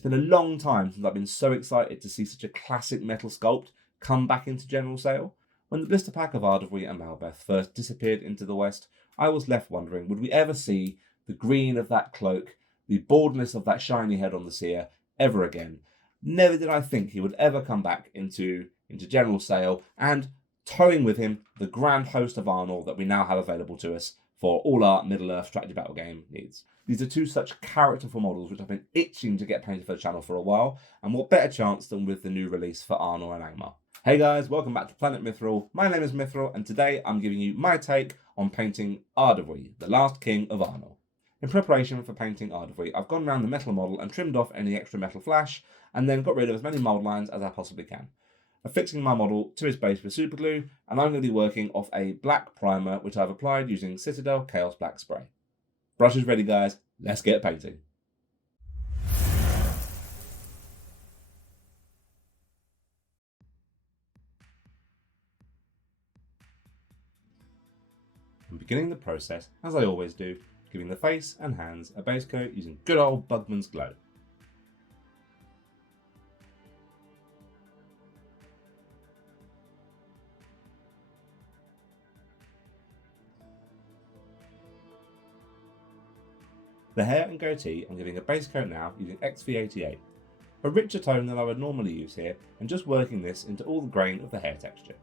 It's been a long time since I've been so excited to see such a classic metal sculpt come back into general sale. When the blister pack of Arvedui and Malbeth first disappeared into the West, I was left wondering, would we ever see the green of that cloak, the baldness of that shiny head on the seer ever again? Never did I think he would ever come back into general sale, and towing with him the grand host of Arnor that we now have available to us for all our Middle-earth strategy battle game needs. These are two such characterful models which I've been itching to get painted for the channel for a while, and what better chance than with the new release for Arnor and Angmar. Hey guys, welcome back to Planet Mithril. My name is Mithril, and today I'm giving you my take on painting Arvedui, the last king of Arnor. In preparation for painting Arvedui, I've gone around the metal model and trimmed off any extra metal flash, and then got rid of as many mould lines as I possibly can. I'm fixing my model to his base with super glue, and I'm going to be working off a black primer which I've applied using Citadel Chaos Black Spray. Brush is ready guys, let's get painting. I'm beginning the process, as I always do, giving the face and hands a base coat using good old Bugman's Glow. The hair and goatee I'm giving a base coat now using XV88, a richer tone than I would normally use here, and just working this into all the grain of the hair texture.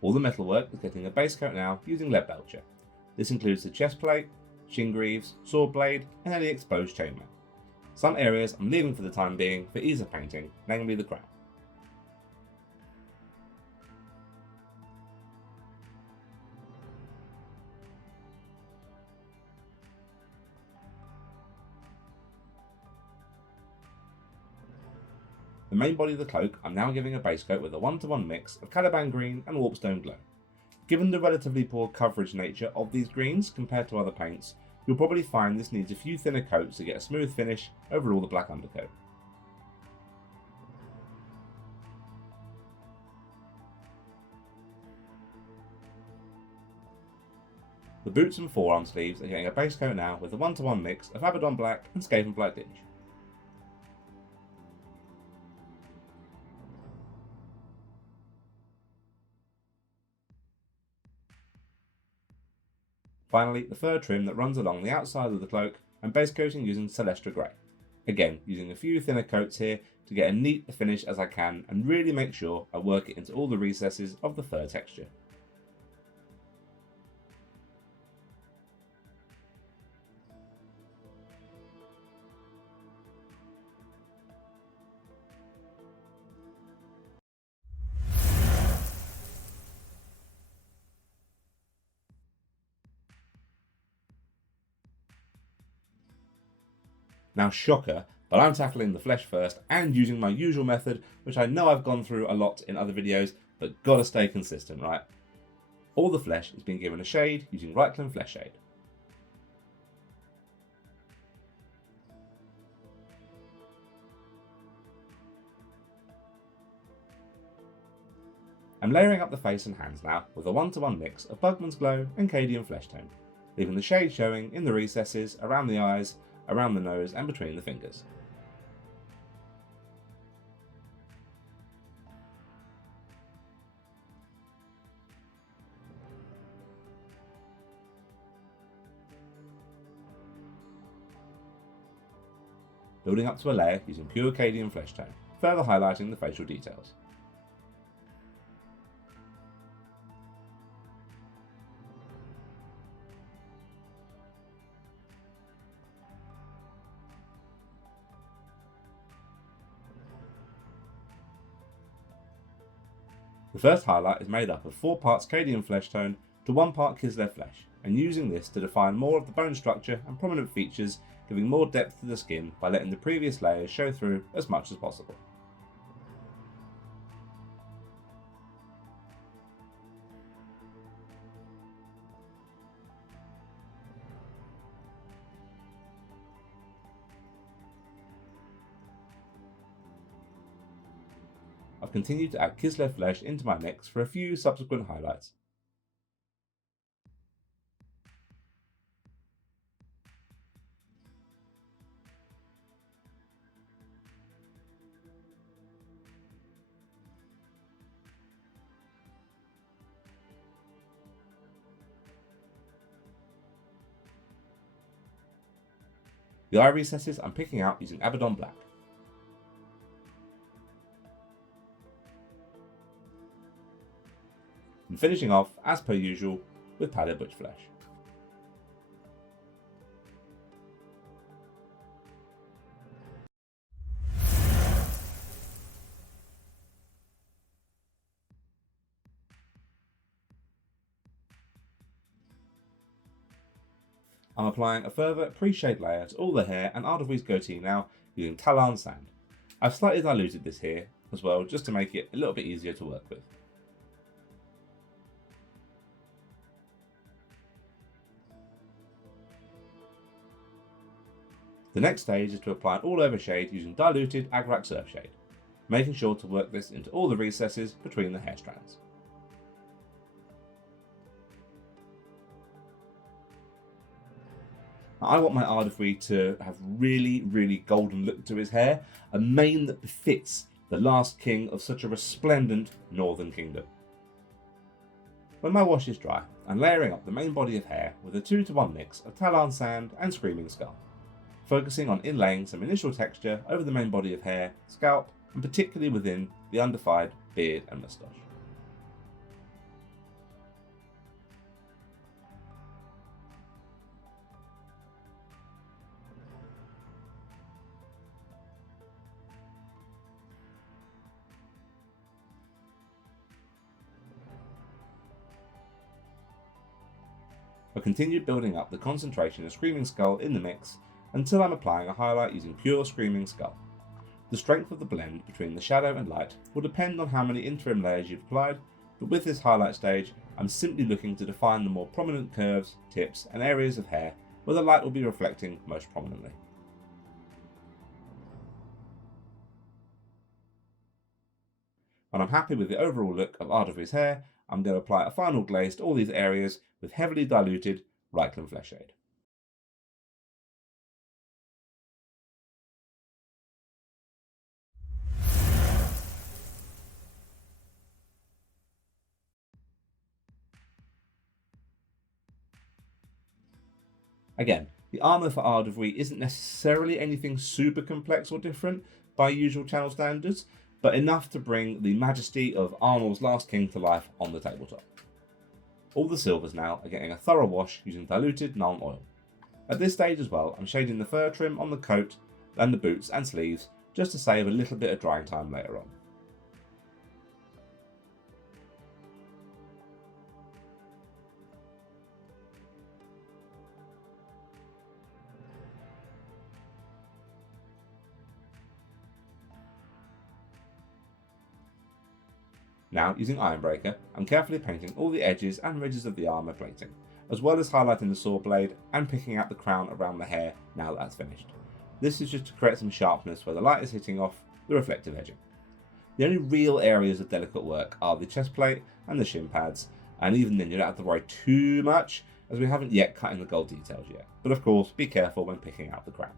All the metalwork is getting a base coat now using lead belcher. This includes the chest plate, shin greaves, sword blade, and any exposed chainmail. Some areas I'm leaving for the time being for ease of painting, namely the crown. The main body of the cloak I'm now giving a base coat with a 1-to-1 mix of Caliban Green and Warpstone Glow. Given the relatively poor coverage nature of these greens compared to other paints, you'll probably find this needs a few thinner coats to get a smooth finish over all the black undercoat. The boots and forearm sleeves are getting a base coat now with a 1-to-1 mix of Abaddon Black and Skaven Black Dinge. Finally, the fur trim that runs along the outside of the cloak and base coating using Celestra Grey. Again, using a few thinner coats here to get as neat a finish as I can and really make sure I work it into all the recesses of the fur texture. Now shocker, but I'm tackling the flesh first and using my usual method, which I know I've gone through a lot in other videos, but gotta stay consistent, right? All the flesh is being given a shade using Reikland Flesh Shade. I'm layering up the face and hands now with a 1-to-1 mix of Bugman's Glow and Cadian Flesh Tone, leaving the shade showing in the recesses, around the eyes, around the nose and between the fingers. Building up to a layer using pure Cadian Flesh Tone, further highlighting the facial details. The first highlight is made up of 4 parts Cadian Flesh Tone to 1 part Kislev Flesh, and using this to define more of the bone structure and prominent features, giving more depth to the skin by letting the previous layers show through as much as possible. I've continued to add Kislev flesh into my mix for a few subsequent highlights. The eye recesses I'm picking out using Abaddon Black. And finishing off, as per usual, with padded butch flesh. I'm applying a further pre-shade layer to all the hair and Arvedui's goatee now using Talon sand. I've slightly diluted this here as well just to make it a little bit easier to work with. The next stage is to apply an all-over shade using diluted Agrak Surf Shade, making sure to work this into all the recesses between the hair strands. I want my Arvedui to have really golden look to his hair, a mane that befits the last king of such a resplendent northern kingdom. When my wash is dry, I'm layering up the main body of hair with a 2-to-1 mix of Talon sand and Screaming Skull, focusing on inlaying some initial texture over the main body of hair, scalp, and particularly within the undefined beard and moustache. I continued building up the concentration of Screaming Skull in the mix until I'm applying a highlight using pure Screaming Skull. The strength of the blend between the shadow and light will depend on how many interim layers you've applied, but with this highlight stage, I'm simply looking to define the more prominent curves, tips, and areas of hair where the light will be reflecting most prominently. When I'm happy with the overall look of Arvedui's hair, I'm going to apply a final glaze to all these areas with heavily diluted Reikland Flesh Shade. Again, the armour for Arvedui isn't necessarily anything super complex or different by usual channel standards, but enough to bring the majesty of Arnor's Last King to life on the tabletop. All the silvers now are getting a thorough wash using diluted Nuln Oil. At this stage as well, I'm shading the fur trim on the coat and the boots and sleeves just to save a little bit of drying time later on. Now, using Ironbreaker, I'm carefully painting all the edges and ridges of the armour plating, as well as highlighting the sword blade and picking out the crown around the hair now that's finished. This is just to create some sharpness where the light is hitting off the reflective edging. The only real areas of delicate work are the chest plate and the shin pads, and even then you don't have to worry too much as we haven't yet cut in the gold details yet. But of course, be careful when picking out the crown.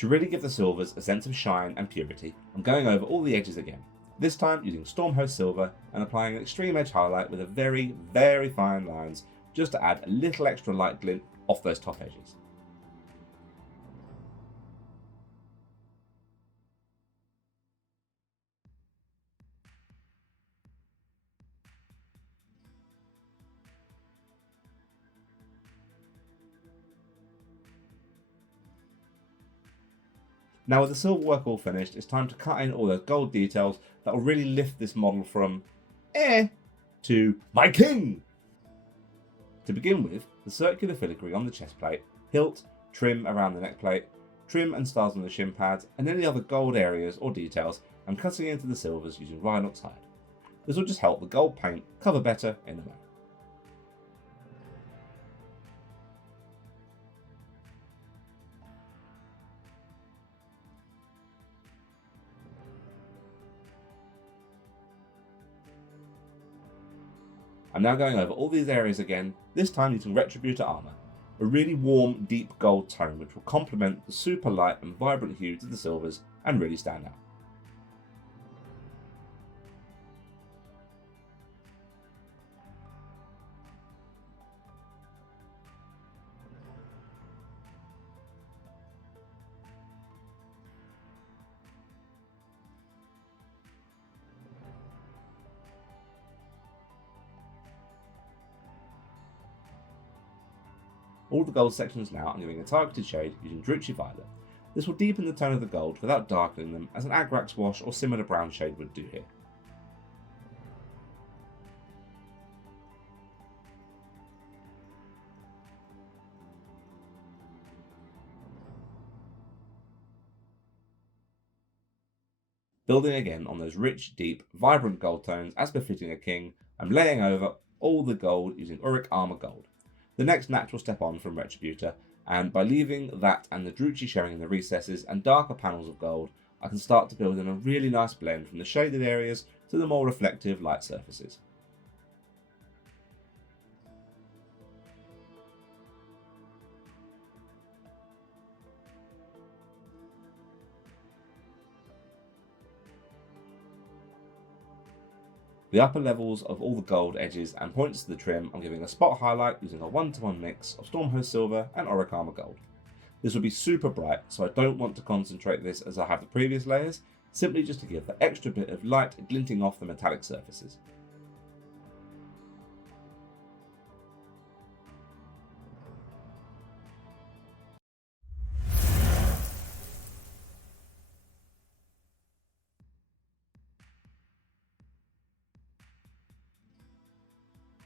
To really give the silvers a sense of shine and purity, I'm going over all the edges again, this time using Stormhost Silver and applying an extreme edge highlight with a very fine lines just to add a little extra light glint off those top edges. Now with the silver work all finished, it's time to cut in all those gold details that will really lift this model from to my king! To begin with, the circular filigree on the chest plate, hilt, trim around the neck plate, trim and stars on the shin pads, and any other gold areas or details I'm cutting into the silvers using Rhinox hide. This will just help the gold paint cover better in the moment. I'm now going over all these areas again, this time using Retributor armor, a really warm, deep gold tone which will complement the super light and vibrant hues of the silvers and really stand out. All the gold sections now I'm giving a targeted shade using Druchii Violet. This will deepen the tone of the gold without darkening them as an Agrax wash or similar brown shade would do here. Building again on those rich, deep, vibrant gold tones as befitting a king, I'm laying over all the gold using Auric Armor Gold, the next natural step on from Retributor, and by leaving that and the Druchii showing in the recesses and darker panels of gold, I can start to build in a really nice blend from the shaded areas to the more reflective light surfaces. The upper levels of all the gold edges and points to the trim I'm giving a spot highlight using a 1-to-1 mix of Stormhost Silver and Auric Armor Gold. This will be super bright, so I don't want to concentrate this as I have the previous layers, simply just to give the extra bit of light glinting off the metallic surfaces.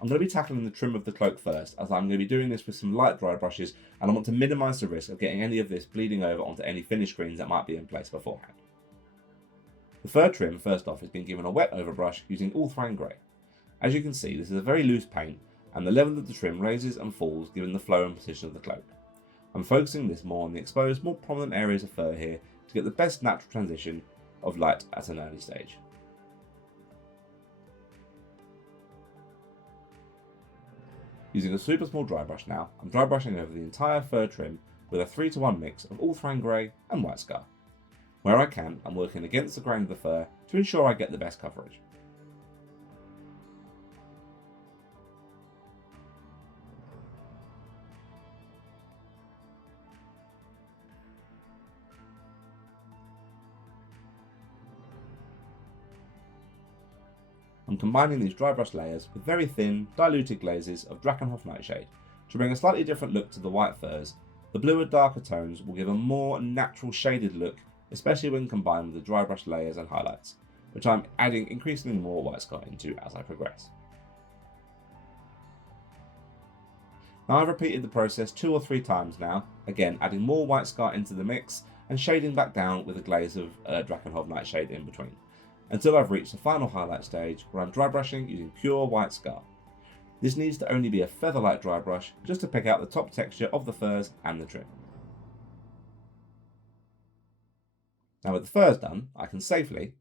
I'm going to be tackling the trim of the cloak first, as I'm going to be doing this with some light dry brushes, and I want to minimise the risk of getting any of this bleeding over onto any finish screens that might be in place beforehand. The fur trim, first off, has been given a wet overbrush using Ulthuan Grey. As you can see, this is a very loose paint, and the level of the trim raises and falls given the flow and position of the cloak. I'm focusing this more on the exposed, more prominent areas of fur here to get the best natural transition of light at an early stage. Using a super small dry brush now, I'm dry brushing over the entire fur trim with a 3-to-1 mix of Ulthuan Grey and White Scar. Where I can, I'm working against the grain of the fur to ensure I get the best coverage. I'm combining these dry brush layers with very thin, diluted glazes of Drakenhof Nightshade to bring a slightly different look to the white furs. The bluer, darker tones will give a more natural shaded look, especially when combined with the dry brush layers and highlights, which I'm adding increasingly more White Scar into as I progress. Now I've repeated the process 2 or 3 times now, again adding more White Scar into the mix and shading back down with a glaze of Drakenhof Nightshade in between, until I've reached the final highlight stage where I'm dry brushing using pure White Scar. This needs to only be a feather-light dry brush just to pick out the top texture of the furs and the trim. Now with the furs done, I can safely,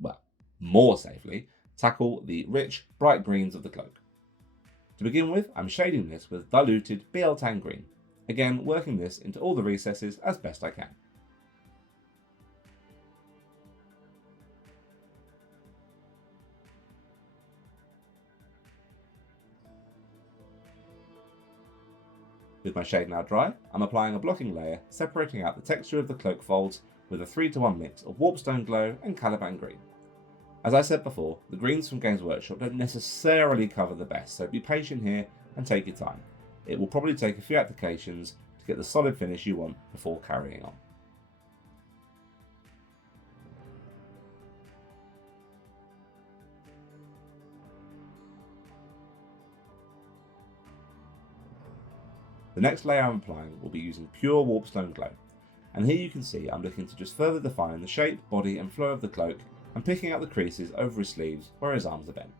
well, more safely, tackle the rich, bright greens of the cloak. To begin with, I'm shading this with diluted BL Tan Green, again working this into all the recesses as best I can. With my shade now dry, I'm applying a blocking layer, separating out the texture of the cloak folds with a 3-to-1 mix of Warpstone Glow and Caliban Green. As I said before, the greens from Games Workshop don't necessarily cover the best, so be patient here and take your time. It will probably take a few applications to get the solid finish you want before carrying on. The next layer I'm applying will be using pure Warpstone Glow. And here you can see I'm looking to just further define the shape, body and flow of the cloak, and picking out the creases over his sleeves where his arms are bent.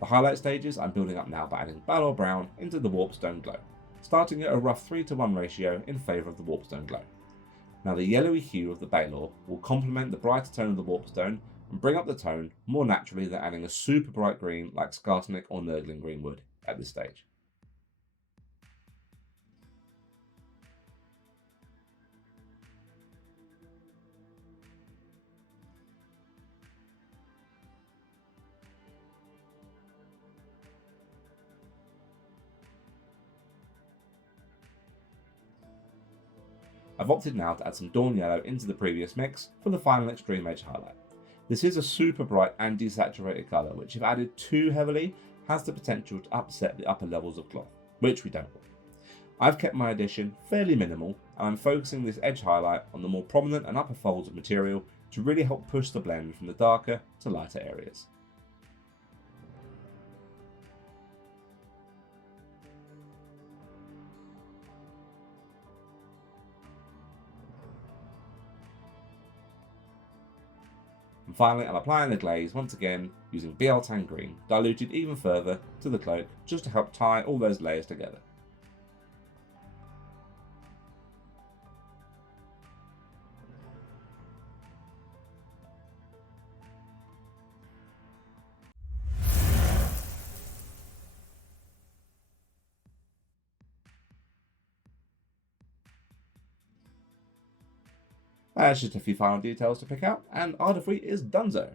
The highlight stages I'm building up now by adding Balor Brown into the Warpstone glow, starting at a rough 3:1 ratio in favour of the Warpstone glow. Now the yellowy hue of the Balor will complement the brighter tone of the Warpstone and bring up the tone more naturally than adding a super bright green like Skartanic or Nurgling green would at this stage. I've opted now to add some Dawn Yellow into the previous mix for the final Extreme Edge highlight. This is a super bright and desaturated colour which if added too heavily has the potential to upset the upper levels of cloth, which we don't want. I've kept my addition fairly minimal and I'm focusing this edge highlight on the more prominent and upper folds of material to really help push the blend from the darker to lighter areas. And finally, I'm applying the glaze once again using BL Tan Green, diluted even further to the cloak just to help tie all those layers together. There's just a few final details to pick out, and Arvedui is donezo.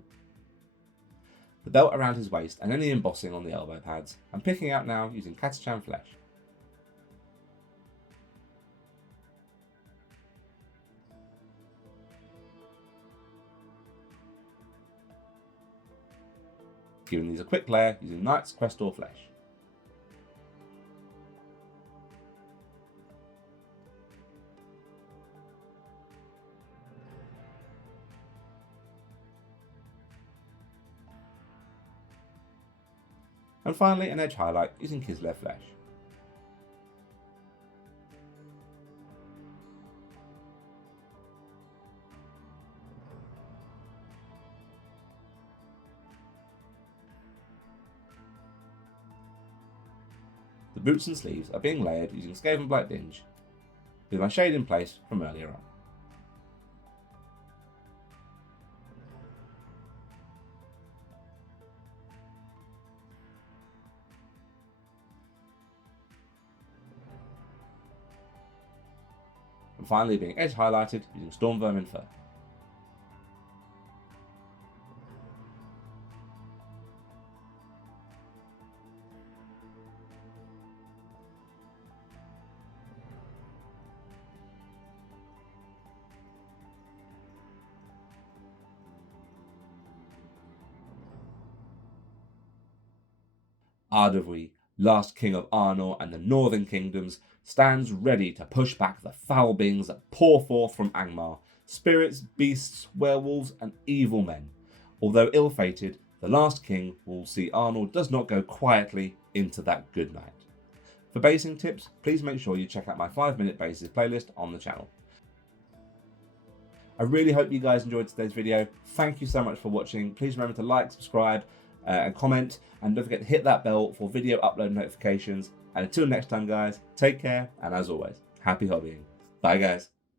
The belt around his waist and any embossing on the elbow pads, I'm picking out now using Catachan Flesh. Giving these a quick layer using Knight's Questor Flesh. And finally an edge highlight using Kislev Flesh. The boots and sleeves are being layered using Skaven Blight Dinge, with my shade in place from earlier on. And finally being edge highlighted using Storm Vermin Fur. Arvedui, last king of Arnor and the northern kingdoms, stands ready to push back the foul beings that pour forth from Angmar, spirits, beasts, werewolves and evil men. Although ill-fated, the last king will see Arnor does not go quietly into that good night. For basing tips, please make sure you check out my 5-minute bases playlist on the channel. I really hope you guys enjoyed today's video. Thank you so much for watching. Please remember to like, subscribe, and comment, and don't forget to hit that bell for video upload notifications. And until next time guys, take care, and as always, happy hobbying. Bye guys.